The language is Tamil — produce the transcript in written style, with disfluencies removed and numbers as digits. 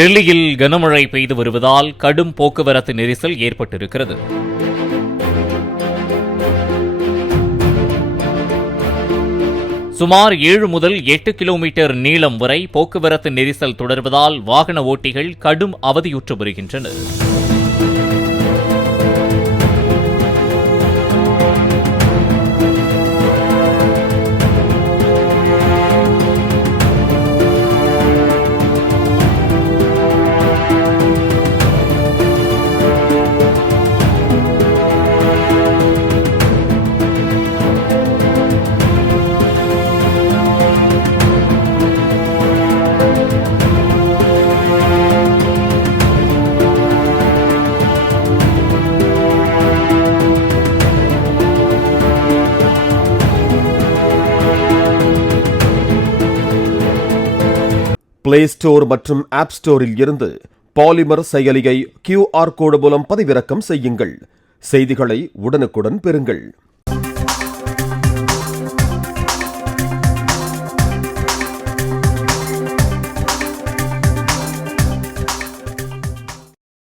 டெல்லியில் கனமழை பெய்து வருவதால் கடும் போக்குவரத்து நெரிசல் ஏற்பட்டிருக்கிறது. சுமார் 7 முதல் 8 கிலோமீட்டர் நீளம் வரை போக்குவரத்து நெரிசல் தொடர்வதால் வாகன ஓட்டிகள் கடும் அவதியுற்று வருகின்றனர். பிளே ஸ்டோர் மற்றும் ஆப் ஸ்டோரில் இருந்து பாலிமர் செயலியை QR கோடு மூலம் பதிவிறக்கம் செய்யுங்கள். செய்திகளை உடனுக்குடன் பெறுங்கள்.